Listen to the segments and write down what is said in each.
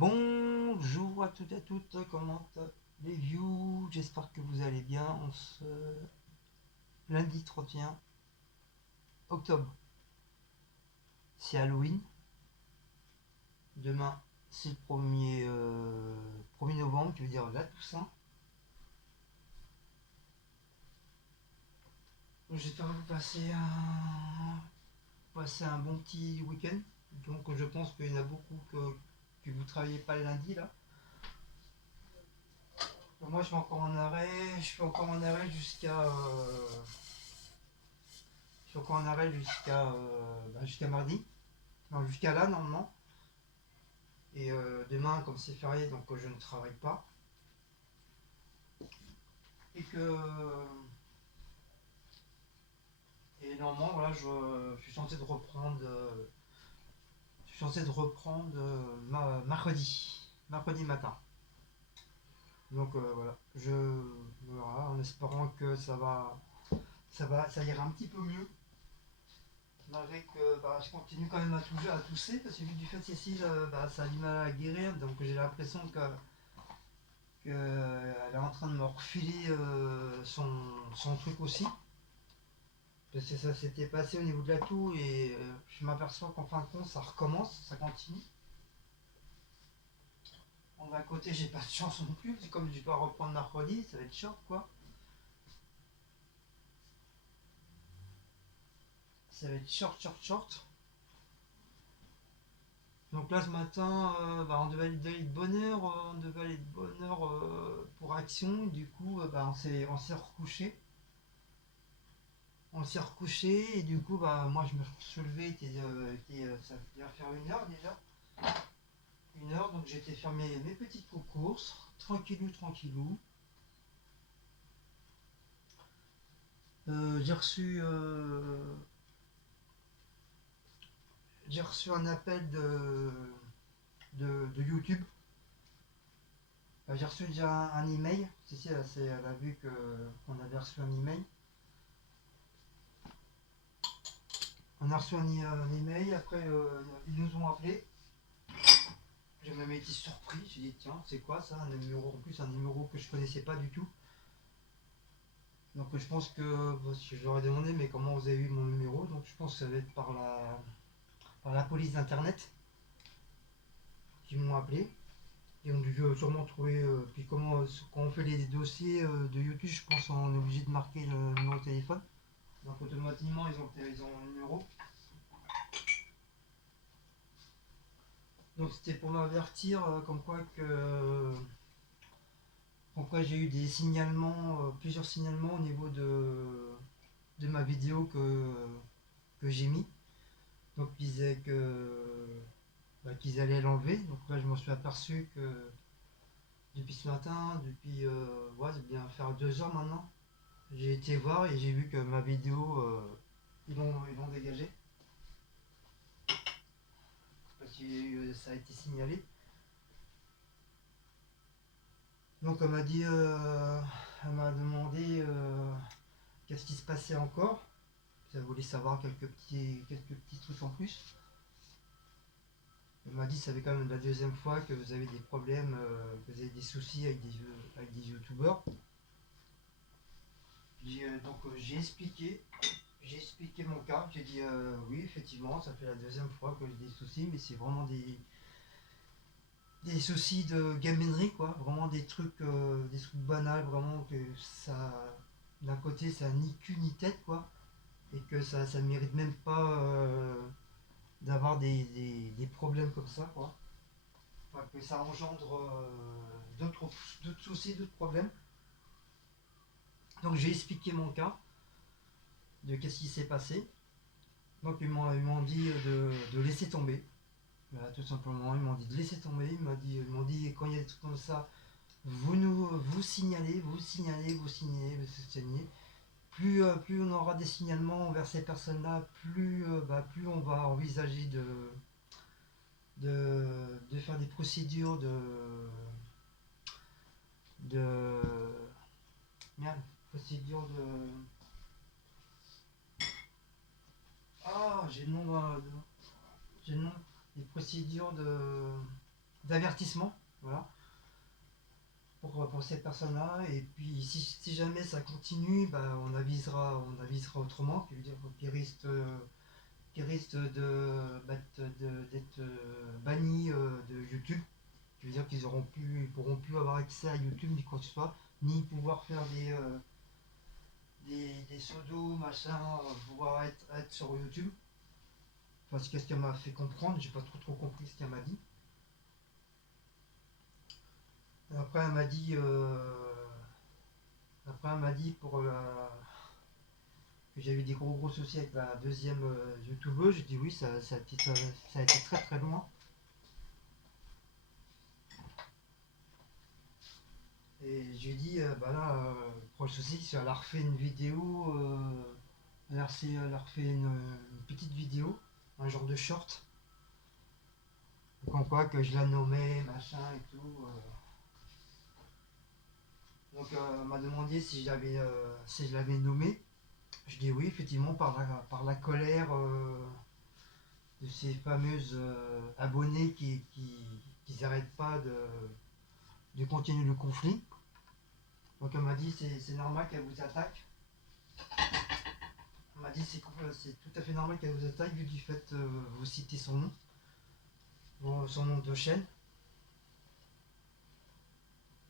Bonjour à toutes et à toutes, comment les views, j'espère que vous allez bien. On se... Lundi 31 octobre, c'est Halloween. Demain, c'est le 1er novembre, qui veut dire la Toussaint. J'espère que vous passez un bon petit week-end. Donc je pense qu'il y en a beaucoup que vous travaillez pas le lundi là. Moi je suis encore en arrêt, je suis encore en arrêt jusqu'à mardi. Non, jusqu'à là normalement. Et demain, comme c'est férié, donc je ne travaille pas. Et que. Et normalement, voilà, je suis censé de reprendre. Je suis censé de reprendre mercredi matin. Donc voilà, voilà, en espérant que ça ira un petit peu mieux. Malgré que je continue quand même à tousser, parce que vu du fait Cécile, ça a du mal à guérir, donc j'ai l'impression qu'elle est en train de me refiler son truc aussi. Parce que ça s'était passé au niveau de la toux et je m'aperçois qu'en fin de compte ça recommence, ça continue. Bon, d'un côté j'ai pas de chance non plus, parce que comme je dois reprendre mercredi, ça va être short quoi. Ça va être short. Donc là ce matin, on devait aller de bonne heure, pour action, du coup on s'est recouché. On s'est recouché et du coup moi je me suis levé, ça devait faire 1 heure déjà. 1 heure, donc j'ai été faire mes petites courses, tranquillou. Euh, j'ai reçu euh, j'ai reçu un appel de YouTube. J'ai reçu déjà un email. Si, elle a vu qu'on avait reçu un email. On a reçu un email, après ils nous ont appelé. J'ai même été surpris, j'ai dit tiens, c'est quoi ça, un numéro en plus, un numéro que je connaissais pas du tout. Donc je pense que je leur ai demandé mais comment vous avez eu mon numéro, donc je pense que ça va être par la police d'internet qui m'ont appelé. Ils ont dû sûrement trouver. Puis quand on fait les dossiers de YouTube, je pense qu'on est obligé de marquer le numéro de téléphone. Donc automatiquement, ils ont un numéro. Donc c'était pour m'avertir comme quoi j'ai eu des signalements, plusieurs signalements au niveau de ma vidéo que j'ai mis. Donc ils disaient qu'ils allaient l'enlever. Donc là, je m'en suis aperçu que depuis ce matin, ouais, ça bien faire 2 heures maintenant. J'ai été voir et j'ai vu que ma vidéo, ils l'ont dégagée. Parce que ça a été signalé. Donc elle m'a demandé qu'est-ce qui se passait encore. Elle voulait savoir quelques petits trucs en plus. Elle m'a dit que ça fait quand même la deuxième fois que vous avez des problèmes, que vous avez des soucis avec des youtubeurs. Donc j'ai expliqué mon cas. J'ai dit oui, effectivement, ça fait la deuxième fois que j'ai des soucis, mais c'est vraiment des soucis de gaminerie, quoi. Vraiment des trucs banals, vraiment que ça, d'un côté, ça ni cul ni tête, quoi. Et que ça mérite même pas d'avoir des problèmes comme ça, quoi. Enfin, que ça engendre d'autres soucis, d'autres problèmes. Donc j'ai expliqué mon cas, de qu'est-ce qui s'est passé. Donc ils m'ont dit de laisser tomber. Voilà, tout simplement, ils m'ont dit de laisser tomber. Ils m'ont dit quand il y a des trucs comme ça, vous signalez, vous signez. Plus on aura des signalements envers ces personnes-là, plus on va envisager de faire des procédures de merde, procédures de j'ai le nom, des procédures d'avertissement, voilà, pour ces personnes-là. Et puis si jamais ça continue, bah, on avisera autrement, qui veut dire qui risquent d'être bannis de YouTube. Qui veut dire ils pourront plus avoir accès à YouTube ni quoi que ce soit, ni pouvoir faire des pseudos, machin, pouvoir être sur YouTube. Enfin, c'est ce qu'elle m'a fait comprendre, j'ai pas trop compris ce qu'elle m'a dit. Après, elle m'a dit, que j'avais des gros soucis avec la deuxième youtubeuse. J'ai dit oui, ça a été très loin. Et j'ai dit, bah là, pour le souci, c'est qu'elle a refait une vidéo, elle a refait une petite vidéo, un genre de short. Comme quoi que je la nommais, machin et tout. Donc elle m'a demandé si je l'avais nommé. Je dis oui, effectivement, par la colère de ces fameuses abonnés qui n'arrêtent pas de continuer le conflit. Donc elle m'a dit c'est normal qu'elle vous attaque. Elle m'a dit c'est tout à fait normal qu'elle vous attaque vu du fait vous citez son nom, son nom de chaîne.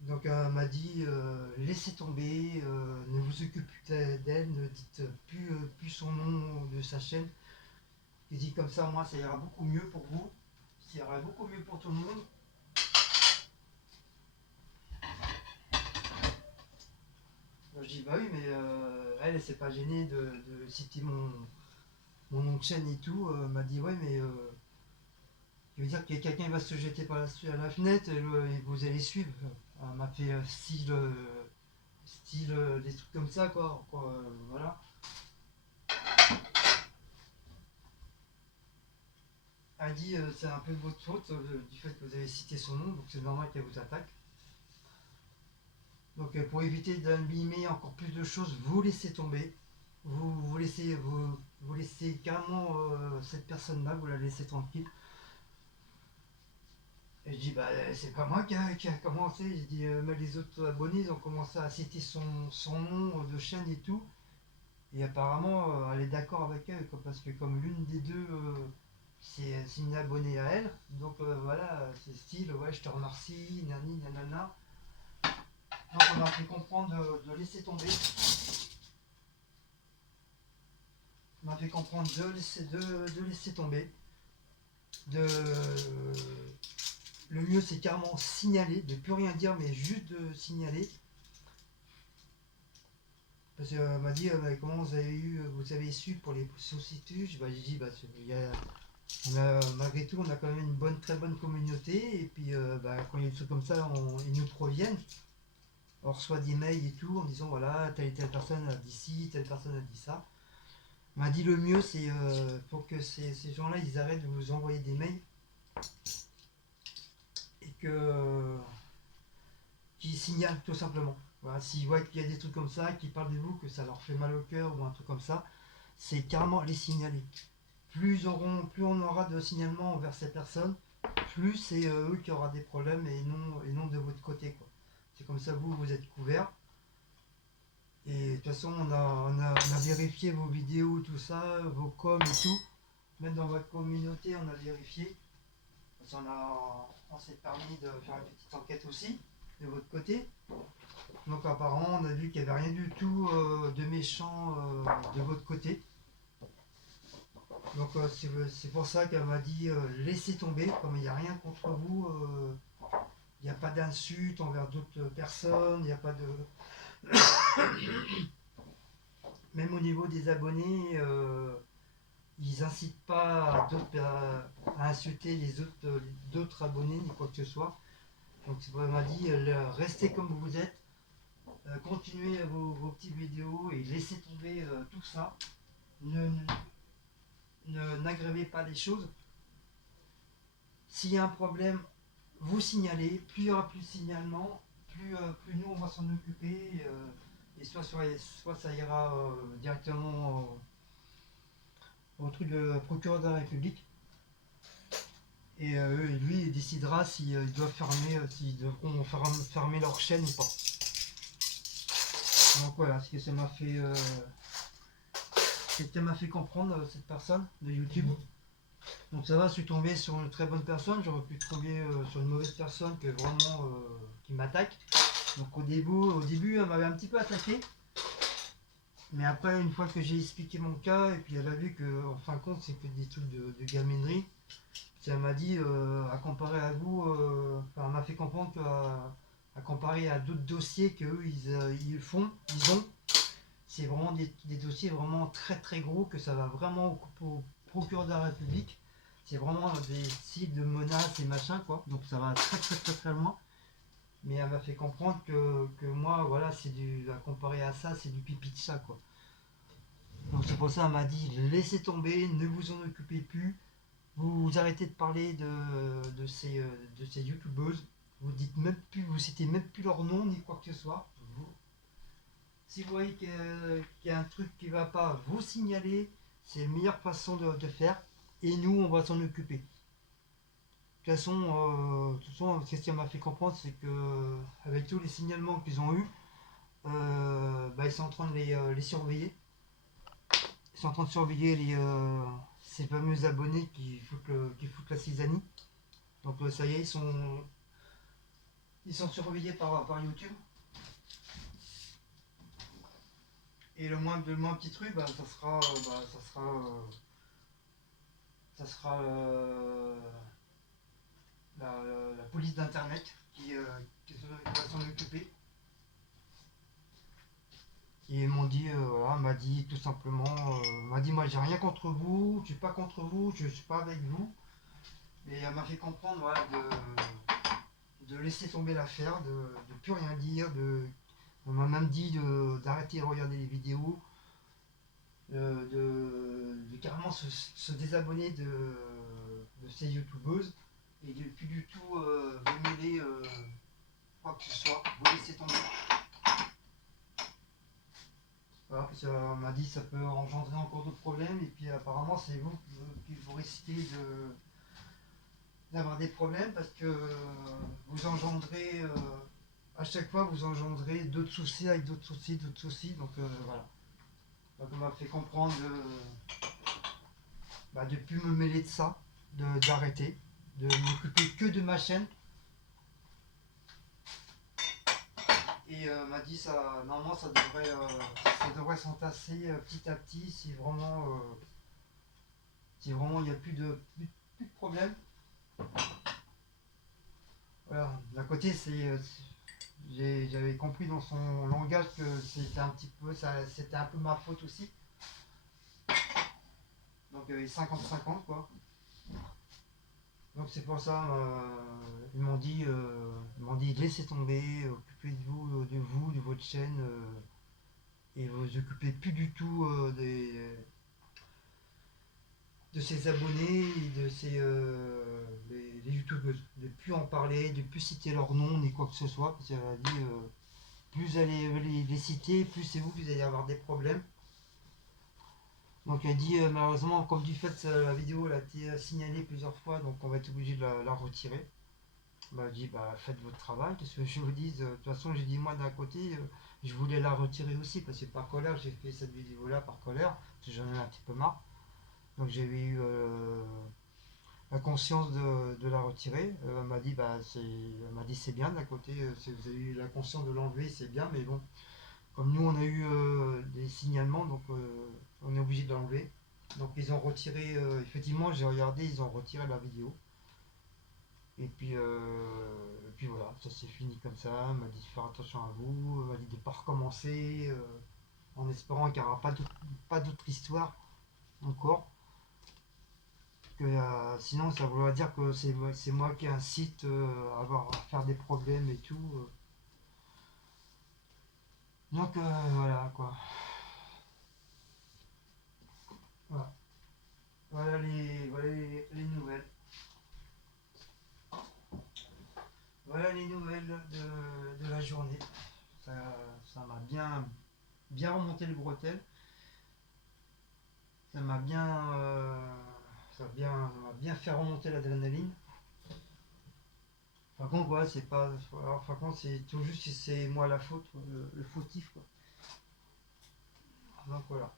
Donc elle m'a dit laissez tomber, ne vous occupez plus d'elle, ne dites plus son nom de sa chaîne. Il dit comme ça, moi ça ira beaucoup mieux pour vous, ça ira beaucoup mieux pour tout le monde. Donc, je dis bah oui mais elle s'est pas gênée de citer mon nom de chaîne et tout. M'a dit ouais mais ça veut dire que quelqu'un va se jeter à la fenêtre et vous allez suivre. Elle m'a fait style des trucs comme ça quoi, voilà. Elle dit c'est un peu de votre faute du fait que vous avez cité son nom, donc c'est normal qu'elle vous attaque. Donc pour éviter d'abîmer encore plus de choses, vous laissez tomber. Vous laissez carrément cette personne-là, vous la laissez tranquille. Et je dis bah c'est pas moi qui a commencé. Je dis mais les autres abonnés ils ont commencé à citer son nom de chaîne et tout. Et apparemment elle est d'accord avec elle quoi, parce que comme l'une des deux c'est une abonnée à elle, donc voilà c'est style ouais je te remercie, nani nanana. Donc on m'a fait comprendre de laisser tomber. On m'a fait comprendre de laisser tomber. De, le mieux c'est carrément signaler, de plus rien dire mais juste de signaler. Parce qu'elle m'a dit comment vous avez su pour les sociétés. J'ai dit bah, malgré tout on a quand même une très bonne communauté et puis bah, quand il y a des trucs comme ça ils nous proviennent. On reçoit des mails et tout en disant voilà telle et telle personne a dit ci, telle personne a dit ça. On m'a dit le mieux c'est pour que ces gens-là ils arrêtent de vous envoyer des mails et qu'ils signalent tout simplement. Voilà, s'ils voient qu'il y a des trucs comme ça, qui parlent de vous, que ça leur fait mal au cœur ou un truc comme ça, c'est carrément les signaler. Plus on aura de signalements envers ces personnes, plus c'est eux qui aura des problèmes et non de votre côté. Quoi. C'est comme ça vous êtes couverts. Et de toute façon on a vérifié vos vidéos, tout ça, vos coms et tout. Même dans votre communauté on a vérifié. Parce on s'est permis de faire une petite enquête aussi de votre côté. Donc apparemment on a vu qu'il n'y avait rien du tout de méchant de votre côté. Donc c'est pour ça qu'elle m'a dit laissez tomber, comme il n'y a rien contre vous, il n'y a pas d'insultes envers d'autres personnes, il n'y a pas de... Même au niveau des abonnés, ils n'incitent pas à insulter d'autres abonnés ni quoi que ce soit. Donc c'est pour ça qu'elle m'a dit restez comme vous êtes, continuez vos petites vidéos et laissez tomber tout ça. N'aggravez pas les choses. S'il y a un problème, vous signalez. Plus il y aura plus de signalements, plus nous on va s'en occuper. Et soit ça ira directement au truc de procureur de la République. Et lui, il décidera s'ils doivent fermer, s'ils devront fermer leur chaîne ou pas. Donc voilà, ce que ça m'a fait comprendre cette personne de YouTube. Donc ça va, je suis tombé sur une très bonne personne. J'aurais pu tomber sur une mauvaise personne qui m'attaque. Donc au début, elle m'avait un petit peu attaqué. Mais après, une fois que j'ai expliqué mon cas, et puis elle a vu que, en fin de compte, c'est que des trucs de gaminerie, puis elle m'a dit, à comparer à vous, enfin, elle m'a fait comprendre qu'à comparer à d'autres dossiers qu'eux, ils ont, c'est vraiment des dossiers vraiment très très gros, que ça va vraiment au procureur de la République. C'est vraiment des sites de menaces et machin, quoi. Donc ça va très très très très loin. Mais elle m'a fait comprendre que moi, voilà, à comparer à ça, c'est du pipi de chat, quoi. Donc c'est pour ça qu'elle m'a dit, laissez tomber, ne vous en occupez plus. Vous arrêtez de parler de ces youtubeuses. Vous dites même plus, vous citez même plus leur nom ni quoi que ce soit. Si vous voyez qu'il y a un truc qui ne va pas, vous signalez. C'est la meilleure façon de faire. Et nous, on va s'en occuper. De toute façon, ce qui m'a fait comprendre, c'est que avec tous les signalements qu'ils ont eus, ils sont en train de les surveiller. Ils sont en train de surveiller ces fameux abonnés qui foutent la cisanie. Donc ça y est, ils sont surveillés par YouTube. Et le moins petit truc, ça sera la police d'internet qui va s'en occuper. Et ils m'ont dit, voilà, m'a dit tout simplement, m'a dit moi j'ai rien contre vous, je suis pas contre vous, je suis pas avec vous. Et elle m'a fait comprendre, voilà, de laisser tomber l'affaire, de plus rien dire, on m'a même dit d'arrêter de regarder les vidéos, de carrément se désabonner de ces youtubeuses et de plus du tout vous mêler quoi que ce soit, vous laisser tomber. Voilà, parce qu'on m'a dit que ça peut engendrer encore d'autres problèmes et puis apparemment c'est vous qui vous risquez d'avoir des problèmes parce que vous engendrez à chaque fois vous engendrez d'autres soucis avec d'autres soucis, donc voilà. Donc on m'a fait comprendre de plus me mêler de ça, d'arrêter, de m'occuper que de ma chaîne. Et m'a dit ça, normalement ça devrait s'entasser petit à petit si vraiment il n'y a plus de problème. Voilà. D'un côté j'avais compris dans son langage que c'était un peu ma faute aussi. Donc il y avait 50-50 quoi. Donc c'est pour ça, ils m'ont dit laissez tomber, occupez de votre chaîne, et vous occupez plus du tout de ces abonnés et de les youtubeuses. De plus en parler, de plus citer leur nom ni quoi que ce soit, parce qu'elle a dit plus vous allez les citer, plus c'est vous allez avoir des problèmes. Donc elle dit malheureusement comme du fait la vidéo elle a été signalée plusieurs fois, donc on va être obligé de la retirer. Elle dit faites votre travail, qu'est-ce que je vous dise. De toute façon j'ai dit moi d'un côté je voulais la retirer aussi parce que par colère j'ai fait cette vidéo là par colère, parce que j'en ai un petit peu marre. Donc j'ai eu la conscience de la retirer. Elle m'a dit c'est bien d'un côté, si vous avez eu la conscience de l'enlever c'est bien, mais bon, comme nous on a eu des signalements, donc on est obligé de l'enlever. Donc ils ont retiré, effectivement j'ai regardé, ils ont retiré la vidéo. Et puis voilà, ça s'est fini comme ça. Elle m'a dit de faire attention à vous, elle m'a dit de ne pas recommencer, en espérant qu'il n'y aura pas d'autre histoire encore. Que, sinon ça voudrait dire que c'est moi qui incite à faire des problèmes et tout. Donc voilà quoi. Voilà, voilà les nouvelles. Voilà les nouvelles de la journée. Ça m'a bien remonté le bretelle. Ça m'a bien fait remonter l'adrénaline. Par contre, ouais, c'est pas. Alors, par contre, c'est tout juste si c'est moi la faute, quoi, le fautif, quoi. Donc voilà.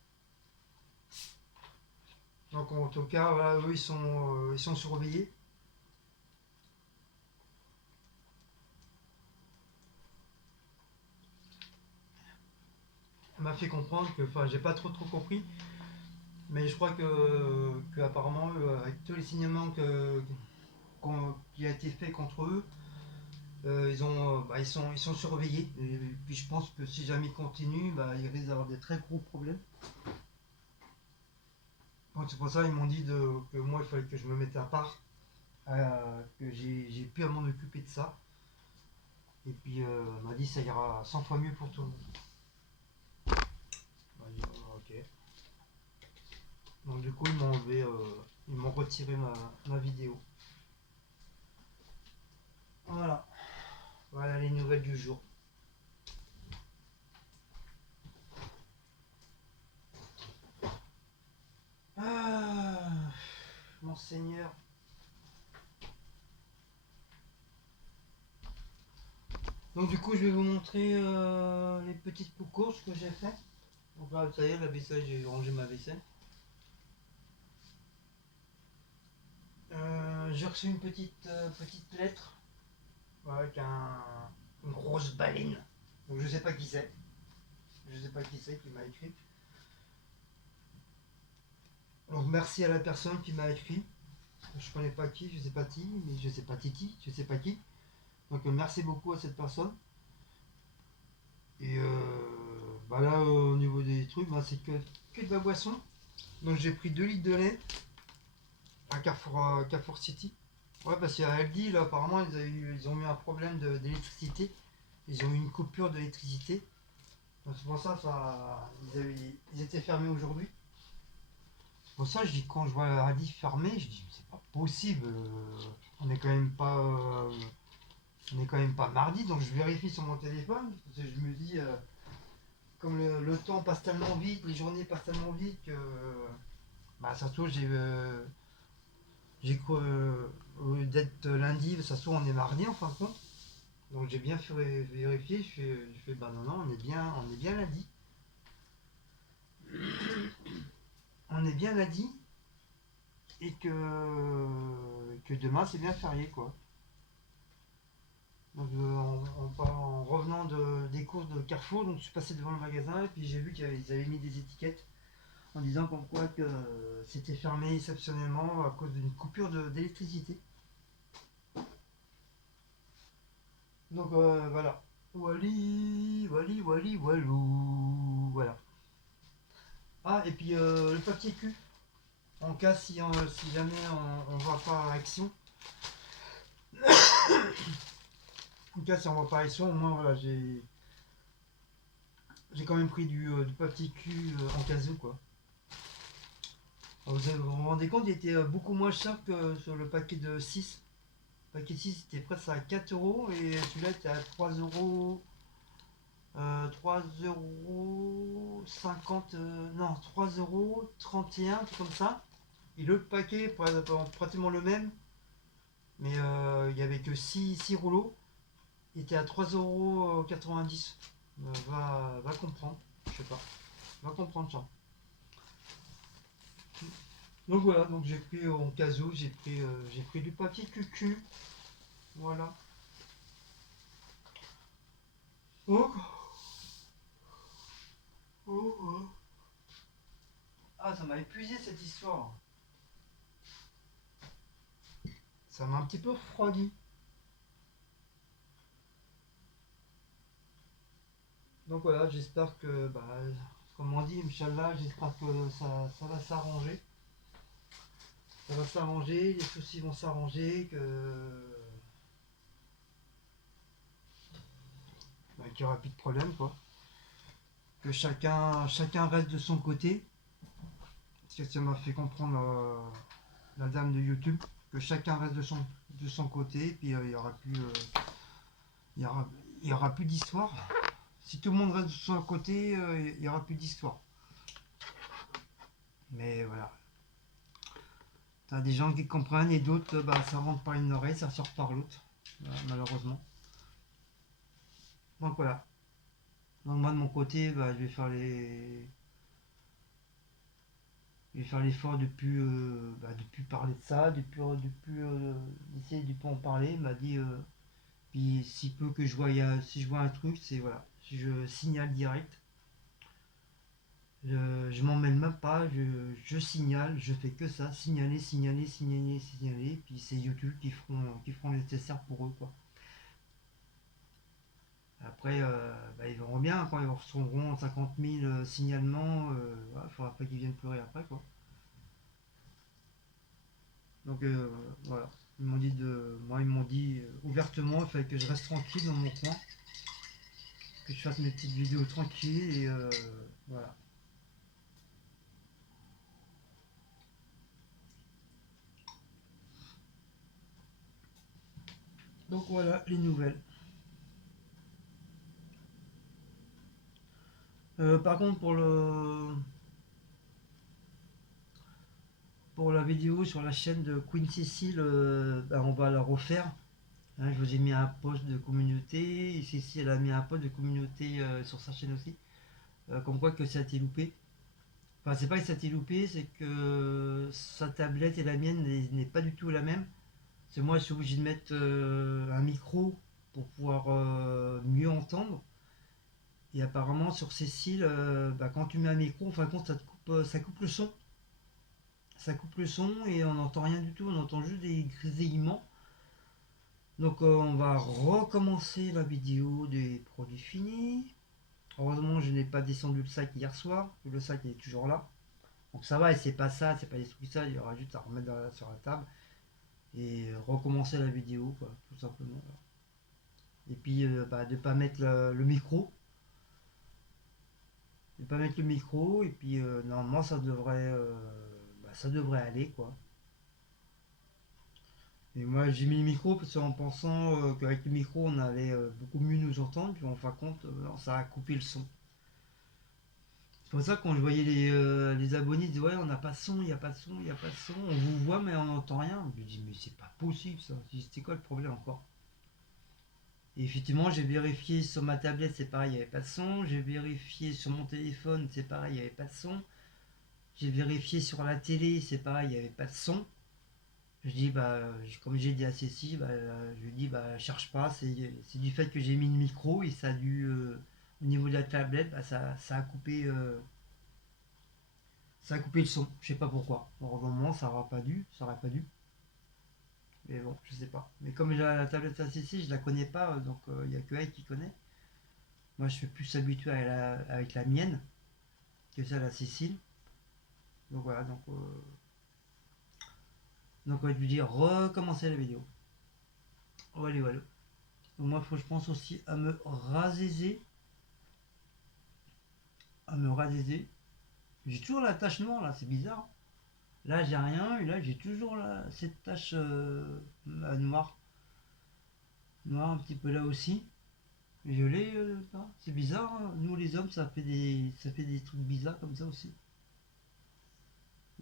Donc en tout cas, voilà, eux ils sont surveillés. On m'a fait comprendre que, enfin, j'ai pas trop compris, mais je crois que apparemment, avec tous les signalements qui a été fait contre eux, ils sont surveillés. Et puis je pense que si jamais ils continuent, bah, ils risquent d'avoir des très gros problèmes. Donc c'est pour ça qu'ils m'ont dit que moi il fallait que je me mette à part, que j'ai pu à m'en occuper de ça. Et puis on m'a dit ça ira 100 fois mieux pour tout le monde. On m'a dit, oh, ok. Donc du coup ils m'ont retiré ma vidéo. Voilà, voilà les nouvelles du jour. Ah, mon Seigneur. Donc du coup je vais vous montrer les petites courses que j'ai fait. Donc là ça y est, la vaisselle, j'ai rangé ma vaisselle. J'ai reçu une petite lettre avec une grosse baleine. Donc je sais pas qui c'est. Je sais pas qui c'est qui m'a écrit. Donc merci à la personne qui m'a écrit. Je connais pas qui, je sais pas qui, mais je sais pas Titi, je sais pas qui. Donc merci beaucoup à cette personne. Et bah là au niveau des trucs, bah, c'est que de la boisson. Donc j'ai pris 2 litres de lait à Carrefour City. Ouais, parce qu'à Aldi, là, apparemment, ils ont eu un problème d'électricité. Ils ont eu une coupure d'électricité. Donc c'est pour ça, ils étaient fermés aujourd'hui. Pour ça, je dis, quand je vois Aldi fermé, je dis, c'est pas possible. On est quand même pas, on est quand même pas mardi, donc je vérifie sur mon téléphone. Parce que je me dis, comme le temps passe tellement vite, les journées passent tellement vite que, bah, ça se trouve, j'ai quoi, au lieu d'être lundi, ça se trouve, on est mardi en fin de compte. Donc j'ai bien fait vérifier, je fais bah non, non, on est bien lundi. On est bien lundi et que demain c'est bien férié quoi. Donc en revenant des courses de Carrefour, donc je suis passé devant le magasin et puis j'ai vu qu'ils avaient mis des étiquettes en disant comme quoi que c'était fermé exceptionnellement à cause d'une coupure d'électricité. Donc voilà. Wally, Wally, Wally, Walou. Voilà. Ah, et puis le papier cul. En cas si jamais on ne voit pas action. En cas si on voit pas action, au moins voilà, j'ai quand même pris du papier cul en cas où quoi. Alors, vous vous rendez compte, il était beaucoup moins cher que sur le paquet de 6. Le paquet de 6 était presque à 4 euros et celui-là était à 3 euros. 3,50 non 3,31 tout comme ça. Et l'autre paquet, pratiquement le même, mais il n'y avait que 6 rouleaux, il était à 3,90 €. Va comprendre, je sais pas. Va comprendre ça. Donc voilà, donc j'ai pris en cas où, j'ai pris du papier cucu. Voilà. Oh, oh, oh. Ah, ça m'a épuisé cette histoire. Ça m'a un petit peu refroidi. Donc voilà, j'espère que, bah, comme on dit, Inch'Allah, j'espère que ça va s'arranger. Ça va s'arranger, les soucis vont s'arranger, bah, qu'il n'y aura plus de problème, quoi. Que chacun reste de son côté. Parce que ça m'a fait comprendre la dame de YouTube, que chacun reste de son côté, puis il y aura plus, il y aura, il y aura plus d'histoire. Si tout le monde reste de son côté, il n'y aura plus d'histoire. Mais voilà. T'as des gens qui comprennent et d'autres, bah, ça rentre par une oreille, ça sort par l'autre. voilà, malheureusement. Donc voilà. Donc moi de mon côté, bah, je vais faire l'effort de plus parler de ça, d'essayer de plus en parler. Il m'a dit, puis si peu que si je vois un truc, c'est voilà, je signale direct. Je m'en mêle même pas, je signale, je fais que ça, signaler, signaler, signaler, signaler, puis c'est YouTube qui feront le nécessaire pour eux, quoi. Après, bah, ils verront bien quand ils recevront 50 000 signalements, il faudra pas qu'ils viennent pleurer après, quoi. Donc voilà, ils m'ont dit ouvertement, il fallait que je reste tranquille dans mon coin, que je fasse mes petites vidéos tranquilles et voilà. Donc voilà les nouvelles. Par contre pour la vidéo sur la chaîne de Queen Cécile, bah, on va la refaire. Hein, je vous ai mis un post de communauté. Et Cécile elle a mis un post de communauté sur sa chaîne aussi. Comme quoi que ça a été loupé. Enfin, c'est pas que ça a été loupé, c'est que sa tablette et la mienne n'est pas du tout la même. C'est moi, je suis obligé de mettre un micro pour pouvoir mieux entendre. Et apparemment, sur Cécile, bah, quand tu mets un micro, en fin de compte, ça coupe le son. Ça coupe le son et on n'entend rien du tout, on entend juste des grésillements. Donc on va recommencer la vidéo des produits finis. Heureusement je n'ai pas descendu le sac hier soir, le sac est toujours là. Donc ça va, et c'est pas ça, c'est pas des trucs ça, il y aura juste à remettre sur la table et recommencer la vidéo, quoi, tout simplement. Et puis bah, de pas mettre le micro, de pas mettre le micro, et puis normalement ça devrait aller, quoi. Et moi j'ai mis le micro parce en pensant qu'avec le micro on allait beaucoup mieux nous entendre, puis en fin de compte ça a coupé le son. C'est pour ça que quand je voyais les abonnés disaient ouais on n'a pas de son, il n'y a pas de son, il n'y a pas de son, on vous voit mais on n'entend rien. Je me dis mais c'est pas possible ça, c'était quoi le problème encore? Et effectivement j'ai vérifié sur ma tablette c'est pareil, il n'y avait pas de son, j'ai vérifié sur mon téléphone c'est pareil, il n'y avait pas de son, j'ai vérifié sur la télé c'est pareil, il n'y avait pas de son. Je dis, bah, comme j'ai dit à Cécile, bah, je lui dis, bah, cherche pas, c'est du fait que j'ai mis le micro et ça a dû, au niveau de la tablette, bah, ça a coupé le son. Je sais pas pourquoi. Normalement, ça aurait pas dû. Mais bon, je sais pas. Mais comme j'ai la tablette à Cécile, je la connais pas, donc il n'y a que elle qui connaît. Moi, je suis plus habitué avec la mienne que celle à Cécile. Donc voilà, donc on va lui dire recommencer la vidéo. Voilà, voilà. Donc moi, faut, je pense aussi à me rasiser. J'ai toujours la tache noire là, c'est bizarre. Là j'ai rien et là j'ai toujours cette tache noire. Noire un petit peu là aussi. Je l'ai pas. C'est bizarre, hein. Nous les hommes ça fait des trucs bizarres comme ça aussi.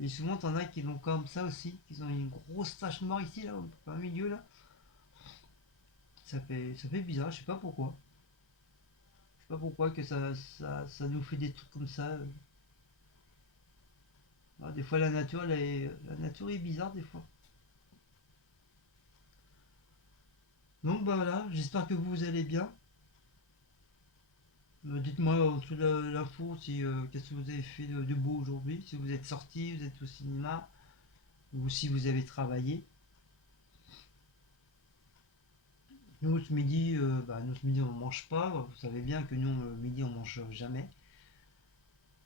Et souvent t'en as qui l'ont comme ça aussi, qui ont une grosse tache noire ici là, au milieu là. Ça fait bizarre, je sais pas pourquoi. Je sais pas pourquoi que ça nous fait des trucs comme ça. Ah, des fois la nature est bizarre des fois. Donc bah voilà, j'espère que vous allez bien. Dites-moi en dessous de l'info si qu'est-ce que vous avez fait de beau aujourd'hui, si vous êtes sorti, vous êtes au cinéma, ou si vous avez travaillé. Nous ce midi on mange pas. Vous savez bien que nous le midi on mange jamais.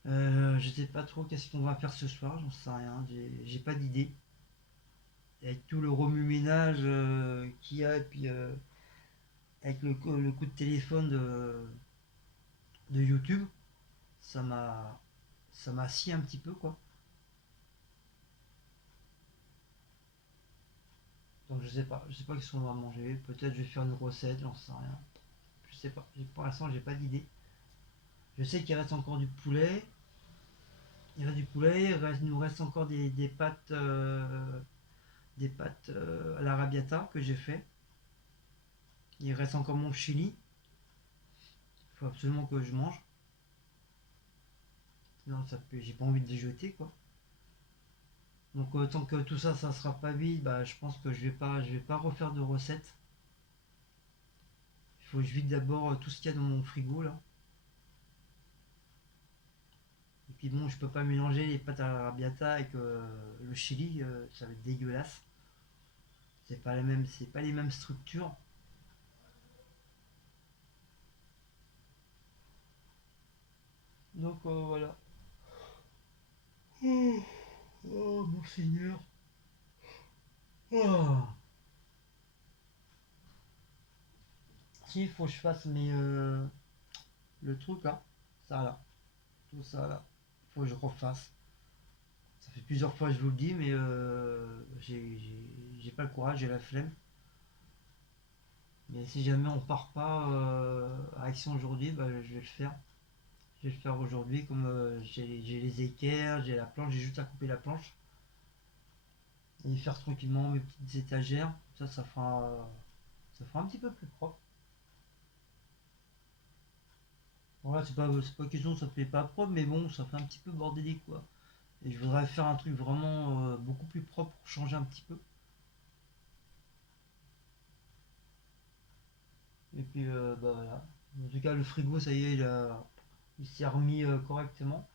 Je sais pas trop qu'est-ce qu'on va faire ce soir, j'en sais rien, j'ai pas d'idée. Avec tout le remue-ménage qu'il y a, et puis avec le coup de téléphone de YouTube, ça m'a ça m'a scié un petit peu quoi. Donc je sais pas ce qu'on va manger. Peut-être je vais faire une recette, j'en sais rien. Je sais pas. Pour l'instant, j'ai pas d'idée. Je sais qu'il reste encore du poulet. Il reste du poulet. Il nous reste encore des pâtes à l'arrabbiata que j'ai fait. Il reste encore mon chili. Il faut absolument que je mange. Non, j'ai pas envie de les jeter quoi. Donc tant que tout ça, ça sera pas vide, bah, je pense que je vais pas refaire de recettes. Il faut que je vide d'abord tout ce qu'il y a dans mon frigo là. Et puis bon, je peux pas mélanger les pâtes à l'arrabbiata avec le chili, ça va être dégueulasse. C'est pas les mêmes structures. Donc voilà. Oh, oh, mon Seigneur. Oh. Si, il faut que je fasse le truc là. Ça là. Tout ça là. Il faut que je refasse. Ça fait plusieurs fois que je vous le dis, mais j'ai pas le courage, j'ai la flemme. Mais si jamais on part pas à Action aujourd'hui, bah, je vais le faire. Je vais le faire aujourd'hui, comme j'ai les équerres, j'ai la planche, j'ai juste à couper la planche et faire tranquillement mes petites étagères. Ça fera un petit peu plus propre. Voilà, c'est pas question, ça fait pas propre, mais bon, ça fait un petit peu bordélique quoi. Et je voudrais faire un truc vraiment beaucoup plus propre pour changer un petit peu. Et puis bah voilà. En tout cas, le frigo, ça y est, il s'est remis correctement.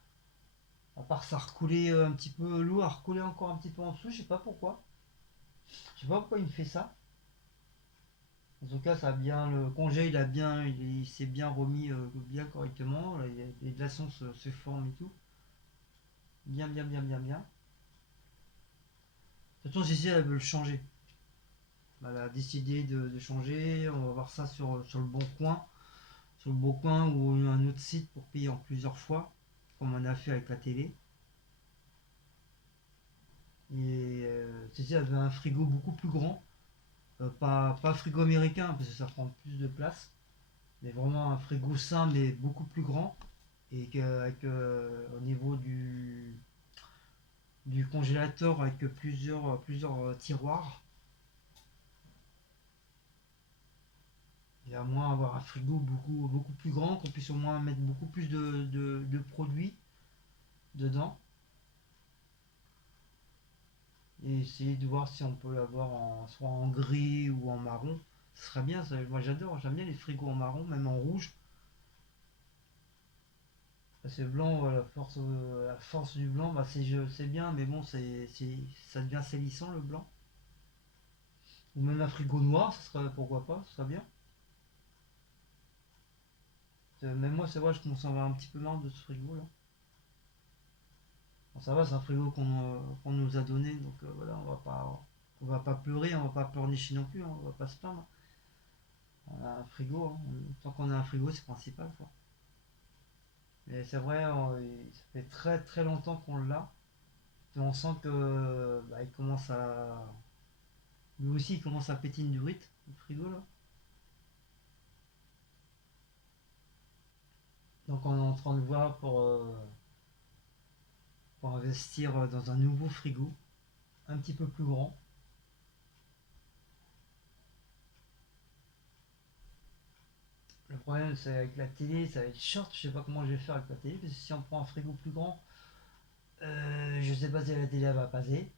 À part ça a recoulé un petit peu, l'eau a recoulé encore un petit peu en dessous, je sais pas pourquoi. Je sais pas pourquoi il me fait ça. En tout cas, ça a bien, le congé, il s'est bien remis bien correctement. Là, les glaçons se forment et tout. Bien, bien, bien, bien, bien. De toute façon, Jessie, elle veut le changer. Elle a décidé de changer. On va voir ça sur le bon coin. Sur le bon coin ou un autre site pour payer en plusieurs fois, comme on a fait avec la télé. Et Jessie avait un frigo beaucoup plus grand. Pas frigo américain, parce que ça prend plus de place. Mais vraiment un frigo sain, mais beaucoup plus grand. Et avec, au niveau du congélateur avec plusieurs tiroirs. Et à moins avoir un frigo beaucoup, beaucoup plus grand, qu'on puisse au moins mettre beaucoup plus de produits dedans. Et essayer de voir si on peut l'avoir soit en gris ou en marron. Ce serait bien, ça. Moi j'aime bien les frigos en marron, même en rouge. Parce que le blanc, la force du blanc, bah, c'est bien, mais bon, ça devient salissant le blanc. Ou même un frigo noir, ça serait, pourquoi pas, ça serait bien. Même moi, c'est vrai, je commence à avoir un petit peu marre de ce frigo là. Bon, ça va, c'est un frigo qu'on nous a donné, donc voilà, on va pas pleurer, on va pas pleurnicher non plus, hein, on va pas se plaindre. On a un frigo, hein. Tant qu'on a un frigo, c'est principal quoi. Mais c'est vrai, ça fait très très longtemps qu'on l'a. Et on sent que bah, il commence à. Lui aussi, il commence à péter une durite, le frigo là. Donc on est en train de voir pour investir dans un nouveau frigo, un petit peu plus grand. Le problème, c'est avec la télé, ça va être short. Je sais pas comment je vais faire avec la télé, parce que si on prend un frigo plus grand, je sais pas si la télé va passer.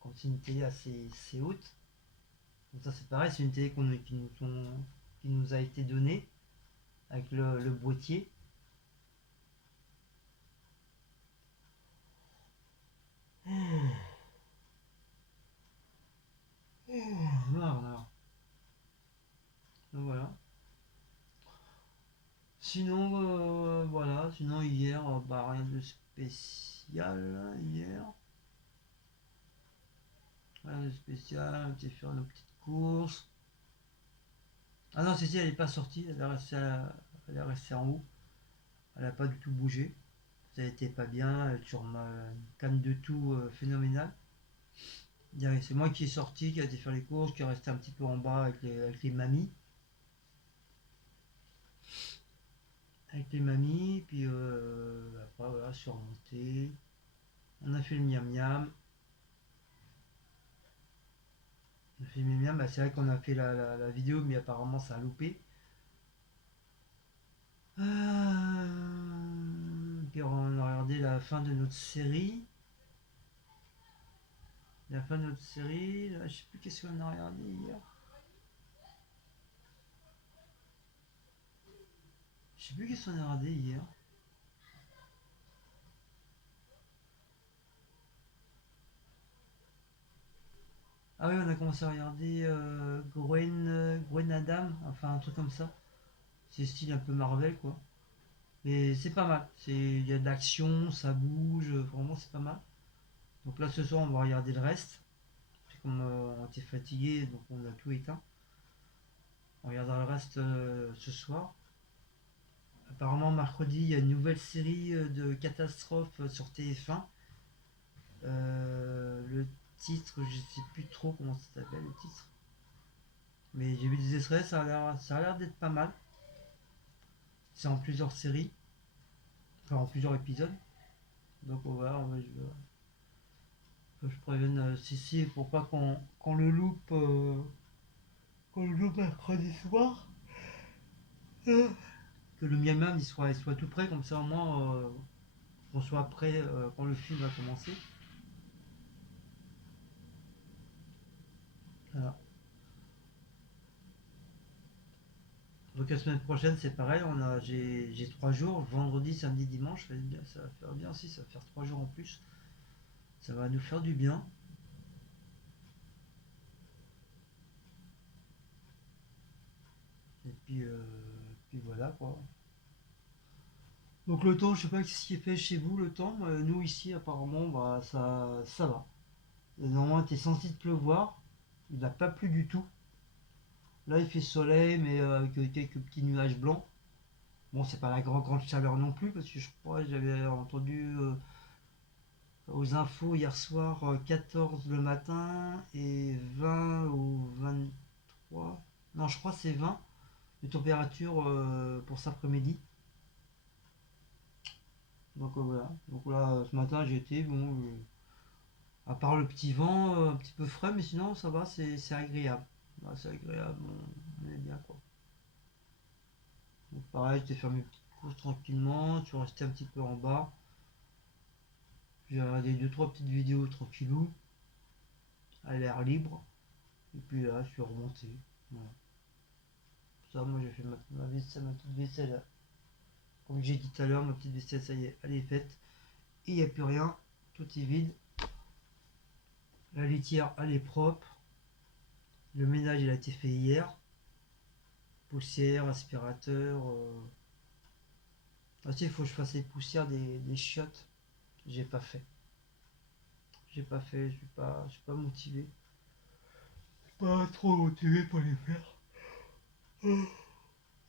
Comme c'est une télé assez haute. Donc ça, c'est pareil, c'est une télé qui nous a été donnée avec le boîtier. Non, non. Donc voilà. Sinon, voilà. Sinon, hier, bah, rien de spécial. Hier, rien de spécial. On était faire nos petites courses. Ah non, Cécile, elle est pas sortie. Elle est restée en haut. Elle a pas du tout bougé. Ça n'était pas bien. Elle est toujours une canne de tout phénoménale. C'est moi qui est sorti, qui a été faire les courses, qui est resté un petit peu en bas avec les mamies. Avec les mamies, puis après, voilà, surmonté. On a fait le miam miam. Le film est bien, bah, c'est vrai qu'on a fait la vidéo, mais apparemment ça a loupé. Puis on a regardé la fin de notre série. La fin de notre série, là, je sais plus qu'est-ce qu'on a regardé hier. Je sais plus qu'est-ce qu'on a regardé hier. Ah oui, on a commencé à regarder Gwen Adam, enfin un truc comme ça. C'est style un peu Marvel quoi. Mais c'est pas mal. Il y a de l'action, ça bouge, vraiment c'est pas mal. Donc là ce soir on va regarder le reste. Comme on était fatigué, donc on a tout éteint. On regardera le reste ce soir. Apparemment mercredi il y a une nouvelle série de catastrophes sur TF1. Le titre, je sais plus trop comment ça s'appelle le titre. Mais j'ai vu des extraits, ça a l'air d'être pas mal. C'est en plusieurs séries, enfin en plusieurs épisodes. Donc voilà, je prévienne Sissi pour pas qu'on le loupe, qu'on le loupe mercredi soir. Que le Miam il soit tout prêt, comme ça au moins qu'on soit prêt quand le film va commencer. Voilà. Donc la semaine prochaine c'est pareil, j'ai 3 jours, vendredi, samedi, dimanche, ça va faire bien aussi, ça va faire 3 jours en plus. Ça va nous faire du bien. Et puis voilà quoi. Donc le temps, je sais pas ce qui est fait chez vous le temps. Nous ici apparemment bah, ça va. Normalement il était censé pleuvoir. Il n'a pas plu du tout. Là il fait soleil mais avec quelques petits nuages blancs. Bon c'est pas la grande chaleur non plus parce que je crois que j'avais entendu aux infos hier soir 14 le matin et 20 ou 23. Non je crois que c'est 20 de température pour cet après-midi. Donc voilà. Donc là ce matin j'ai été bon. À part le petit vent, un petit peu frais, mais sinon ça va, c'est agréable. Ouais, c'est agréable, on est bien quoi. Donc pareil, j'ai fait mes petites courses tranquillement, je suis resté un petit peu en bas. J'ai regardé deux trois petites vidéos tranquillou, à l'air libre. Et puis là, je suis remonté. Voilà. Ça, moi j'ai fait ma vaisselle, ma petite vaisselle. Comme j'ai dit tout à l'heure, ma petite vaisselle, ça y est, elle est faite. Et il n'y a plus rien, tout est vide. La litière, elle est propre. Le ménage, il a été fait hier. Poussière, aspirateur. Ah, tu sais, il faut que je fasse les poussières des chiottes. J'ai pas fait. J'ai pas fait, je suis pas motivé. Pas trop motivé pour les faire.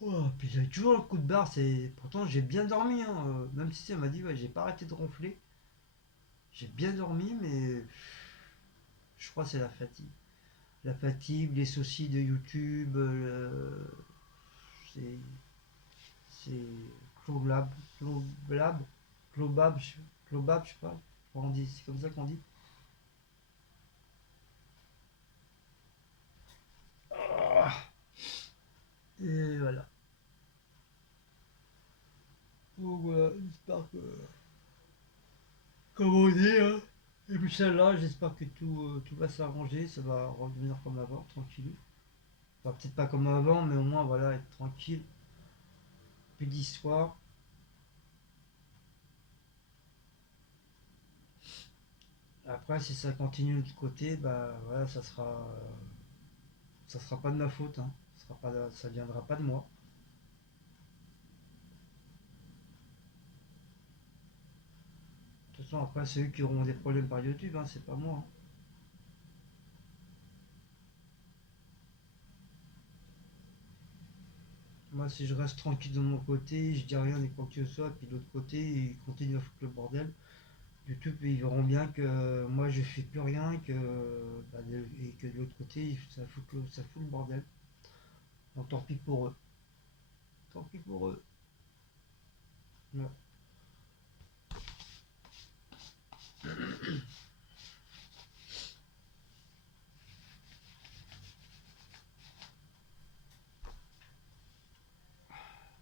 Oh, puis j'ai toujours le coup de barre, pourtant j'ai bien dormi, hein. Même si elle m'a dit ouais, j'ai pas arrêté de ronfler. J'ai bien dormi, mais je crois que c'est la fatigue. La fatigue, les soucis de YouTube, c'est c'est cloblab, cloblab, clobab, clobab, je sais pas. Comment on dit, c'est comme ça qu'on dit. Ah, et voilà. Donc voilà, j'espère que. Comme on dit, hein. Et puis celle-là, j'espère que tout va s'arranger, ça va redevenir comme avant, tranquille. Enfin, peut-être pas comme avant, mais au moins, voilà, être tranquille. Plus d'histoire. Après, si ça continue de l'autre côté, bah voilà, ça sera pas de ma faute, hein. Ça viendra pas de moi. De toute façon, après, c'est eux qui auront des problèmes par YouTube, hein, c'est pas moi, hein. Moi, si je reste tranquille de mon côté, je dis rien ni quoi que ce soit, puis de l'autre côté, ils continuent à foutre le bordel. YouTube, ils verront bien que moi je fais plus rien, bah, et que de l'autre côté, ça fout le bordel. Donc tant pis pour eux. Tant pis pour eux. Ouais.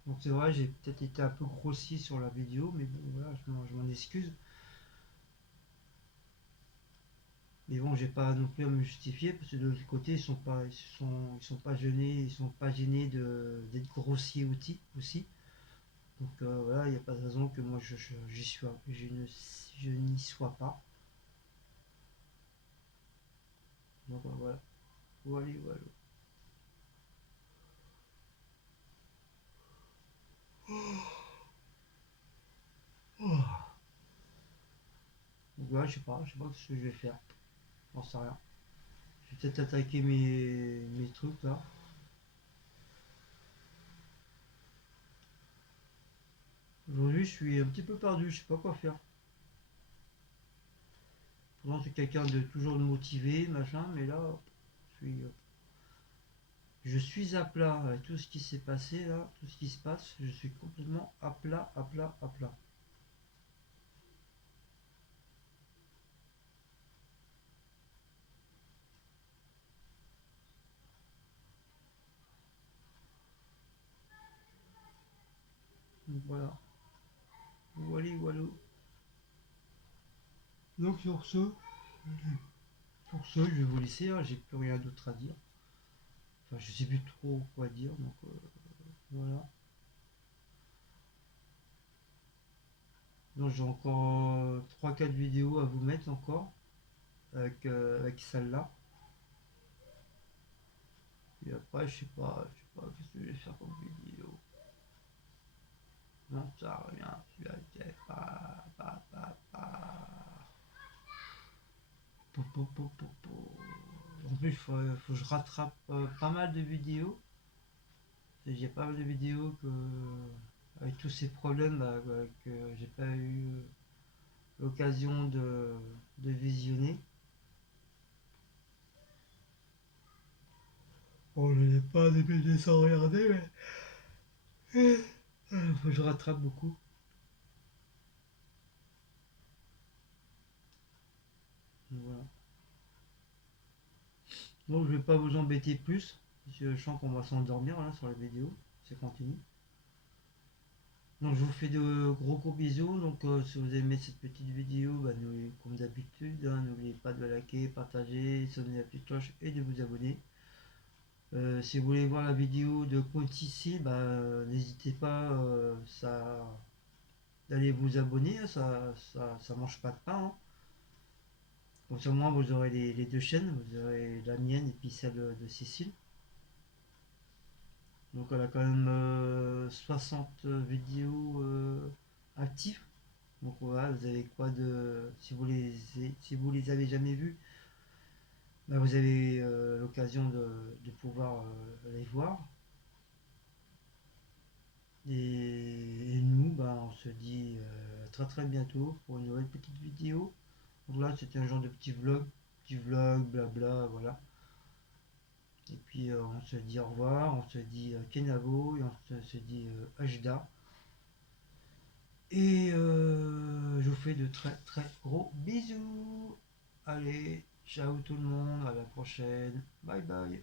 Donc c'est vrai, j'ai peut-être été un peu grossi sur la vidéo, mais bon, voilà, je m'en excuse. Mais bon, j'ai pas non plus à me justifier parce que de l'autre côté, ils sont pas gênés, ils sont pas gênés d'être grossiers aussi. Donc voilà, il n'y a pas de raison que moi j'y sois, je n'y sois pas. Donc voilà, voilà, voilà. Donc voilà, je sais pas ce que je vais faire. J'en sais rien. Je vais peut-être attaquer mes trucs là. Aujourd'hui, je suis un petit peu perdu, je sais pas quoi faire. Pourtant, c'est quelqu'un de toujours motivé, machin, mais là, je suis à plat avec tout ce qui s'est passé là, tout ce qui se passe. Je suis complètement à plat, à plat, à plat. Donc voilà. Voilà, voilà. Donc sur ce, je vais vous laisser. Hein, j'ai plus rien d'autre à dire. Enfin, je sais plus trop quoi dire. Donc voilà. Donc j'ai encore 3-4 vidéos à vous mettre encore avec celle-là. Et après, je sais pas, qu'est-ce que je vais faire comme vidéo. Non, ça revient. En plus, faut que je rattrape pas mal de vidéos. Il y a pas mal de vidéos avec tous ces problèmes que j'ai pas eu l'occasion de visionner. Bon, je n'ai pas début sans regarder, mais faut que je rattrape beaucoup. Donc, voilà. Donc je vais pas vous embêter plus, parce que je sens qu'on va s'endormir là sur la vidéo. C'est continue. Donc je vous fais de gros bisous. Donc si vous aimez cette petite vidéo, bah, comme d'habitude, hein, n'oubliez pas de liker, partager, sonner la petite cloche et de vous abonner. Si vous voulez voir la vidéo de Quantici, bah, n'hésitez pas d'aller vous abonner, hein, ça mange pas de pain. Hein. Comme ça, moi, vous aurez les deux chaînes, vous aurez la mienne et puis celle de Cécile. Donc elle a quand même 60 vidéos actives. Donc voilà, vous avez quoi de... Si vous les avez jamais vues, bah, vous avez l'occasion de pouvoir les voir. Et nous, bah, on se dit très très bientôt pour une nouvelle petite vidéo. Donc là, c'était un genre de petit vlog, blabla, voilà. Et puis on se dit au revoir, on se dit Kenavo et on se dit Ajda. Et je vous fais de très très gros bisous. Allez, ciao tout le monde, à la prochaine. Bye bye.